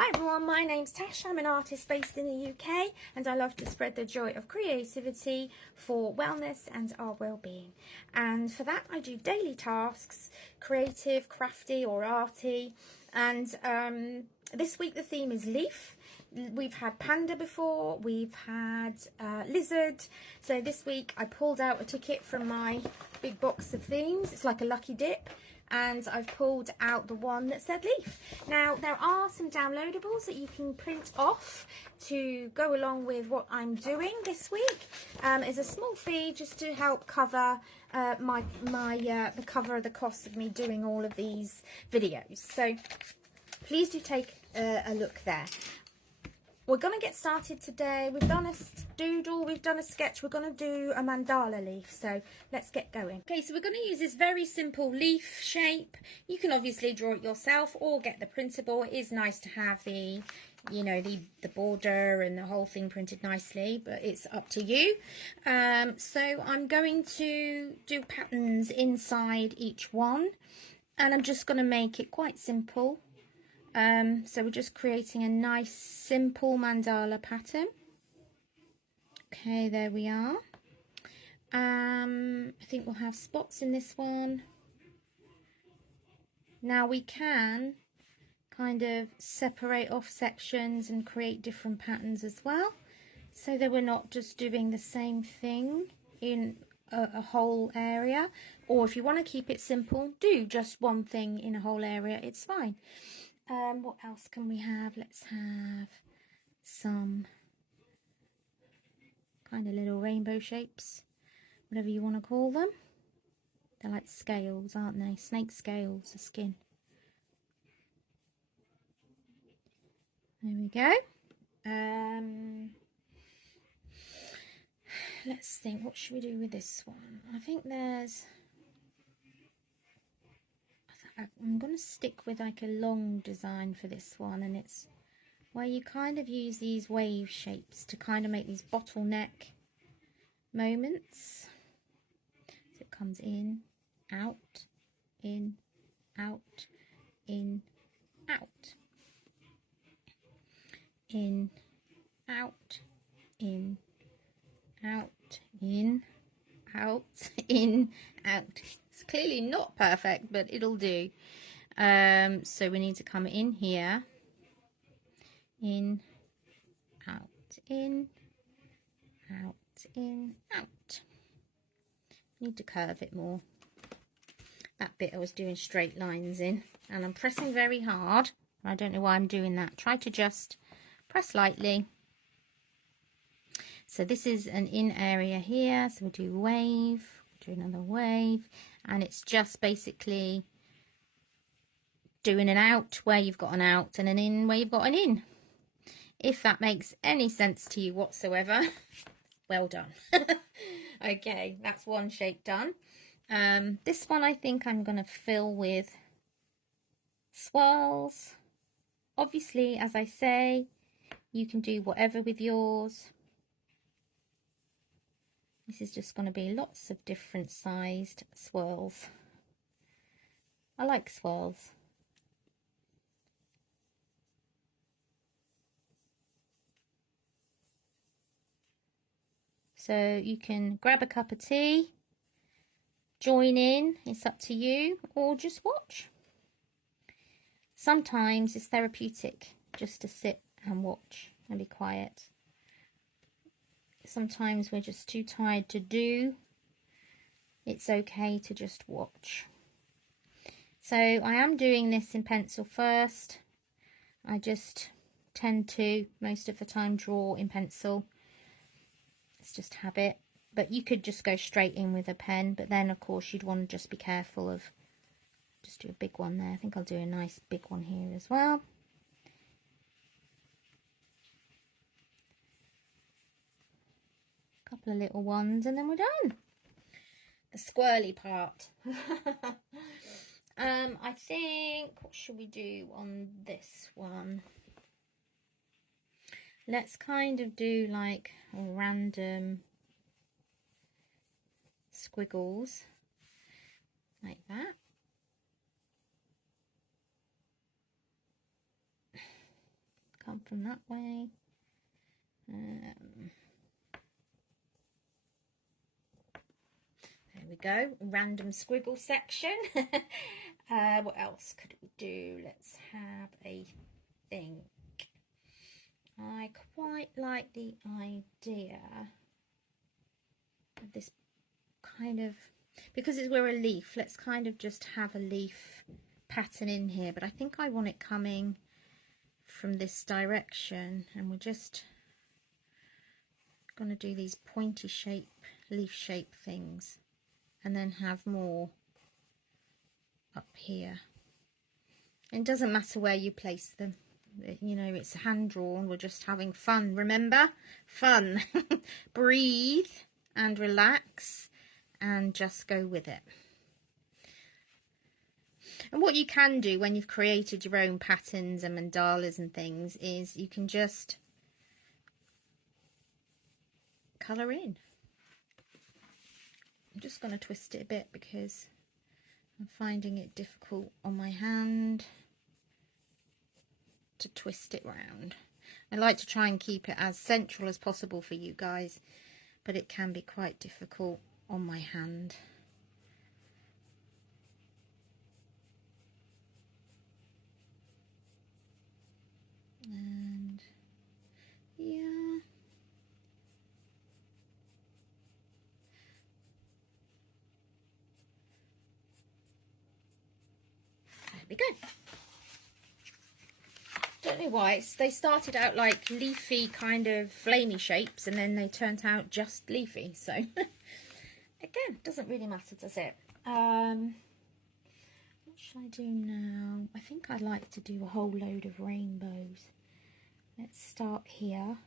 Hi everyone, my name's Tash. I'm an artist based in the UK and I love to spread the joy of creativity for wellness and our well-being. And for that I do daily tasks, creative, crafty or arty. And this week the theme is leaf. We've had panda before, we've had lizard. So this week I pulled out a ticket from my big box of themes. It's like a lucky dip. And I've pulled out the one that said leaf. Now, there are some downloadables that you can print off to go along with what I'm doing this week. It's a small fee just to help cover the cover of the cost of me doing all of these videos. So please do take a look there. We're going to get started today. We've done a doodle, we've done a sketch, we're going to do a mandala leaf, so let's get going. Okay, so we're going to use this very simple leaf shape. You can obviously draw it yourself or get the printable. It is nice to have the, you know, the border and the whole thing printed nicely, but it's up to you. So I'm going to do patterns inside each one, and I'm just going to make it quite simple. So we're just creating a nice simple mandala pattern. Okay, there we are. I think we'll have spots in this one. Now we can kind of separate off sections and create different patterns as well, so that we're not just doing the same thing in a whole area. Or if you want to keep it simple, do just one thing in a whole area, it's fine. What else can we have? Let's have some kind of little rainbow shapes, whatever you want to call them. They're like scales, aren't they? Snake scales, the skin. There we go. Let's think, what should we do with this one? I think I'm going to stick with like a long design for this one, and it's where you kind of use these wave shapes to kind of make these bottleneck moments. So it comes in, out, in, out, in, out, in, out, in, out, in, out, in, out. It's clearly not perfect, but it'll do. So we need to come in here, in, out, in, out, in, out. Need to curve it more. That bit I was doing straight lines in, and I'm pressing very hard. I don't know why I'm doing that. Try to just press lightly. So this is an in area here, so we'll do wave, do another wave, and it's just basically doing an out where you've got an out and an in where you've got an in. If that makes any sense to you whatsoever, well done. Okay, that's one shape done. This one I think I'm going to fill with swirls. Obviously, as I say, you can do whatever with yours. This is just going to be lots of different sized swirls. I like swirls. So you can grab a cup of tea, join in, it's up to you, or just watch. Sometimes it's therapeutic just to sit and watch and be quiet. Sometimes we're just too tired to do. It's okay to just watch. So I am doing this in pencil first. I just tend to most of the time draw in pencil. It's just habit. But you could just go straight in with a pen, but then of course you'd want to just be careful of, just do a big one there. I think I'll do a nice big one here as well. Couple of little ones and then we're done. The squirrely part. I think, what should we do on this one? Let's kind of do like random squiggles like that. from that way. There we go, random squiggle section. What else could we do? Let's have a think. I quite like the idea of this kind of, because we're a leaf, let's kind of just have a leaf pattern in here, but I think I want it coming from this direction, and we're just going to do these pointy shape, leaf shape things, and then have more up here. It doesn't matter where you place them, you know, it's hand drawn, we're just having fun, remember? Fun. Breathe and relax and just go with it. And what you can do when you've created your own patterns and mandalas and things is you can just colour in. I'm just going to twist it a bit because I'm finding it difficult on my hand to twist it round. I like to try and keep it as central as possible for you guys, but it can be quite difficult on my hand. And yeah, there we go. Don't know why they started out like leafy kind of flamey shapes, and then they turned out just leafy. So again, doesn't really matter, does it? What should I do now? I think I'd like to do a whole load of rainbows. Let's start here,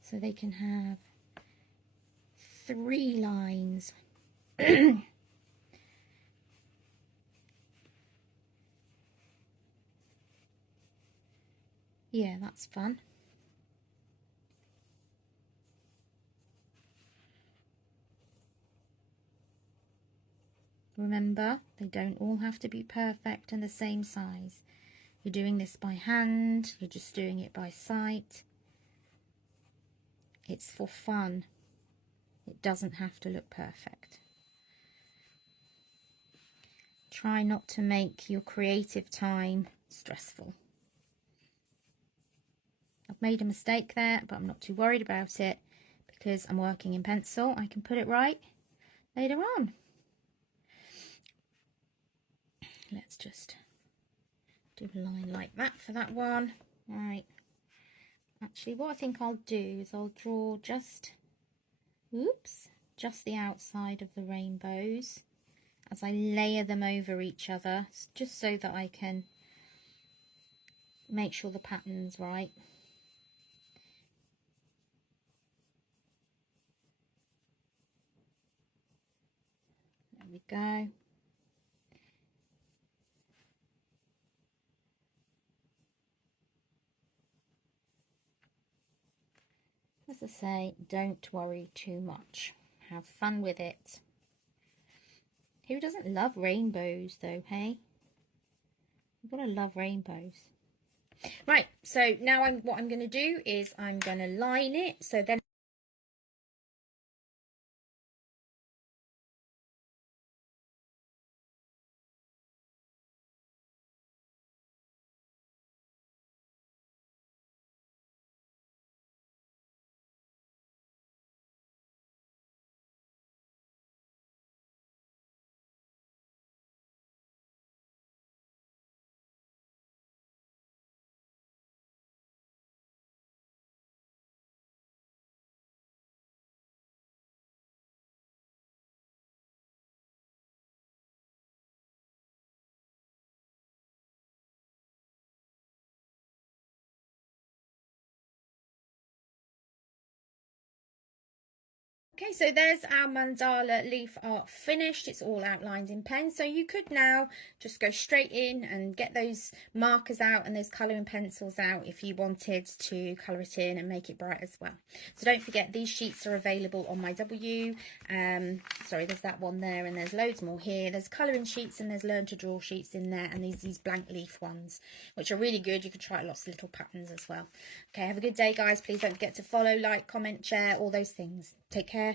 so they can have 3 lines. Yeah, that's fun. Remember, they don't all have to be perfect and the same size. You're doing this by hand, you're just doing it by sight. It's for fun. It doesn't have to look perfect. Try not to make your creative time stressful. I've made a mistake there, but I'm not too worried about it because I'm working in pencil. I can put it right later on. Let's just do a line like that for that one. Right. Actually, what I think I'll do is I'll draw just the outside of the rainbows as I layer them over each other, just so that I can make sure the pattern's right. There we go. As I say, don't worry too much. Have fun with it. Who doesn't love rainbows though, hey? You've got to love rainbows. Right, so now what I'm going to do is I'm going to line it, so then Okay, so there's our mandala leaf art finished. It's all outlined in pen. So you could now just go straight in and get those markers out and those colouring pencils out if you wanted to colour it in and make it bright as well. So don't forget, these sheets are available on my sorry, there's that one there, and there's loads more here. There's colouring sheets and there's learn to draw sheets in there, and these blank leaf ones, which are really good. You can try lots of little patterns as well. Okay, have a good day, guys. Please don't forget to follow, like, comment, share, all those things. Take care.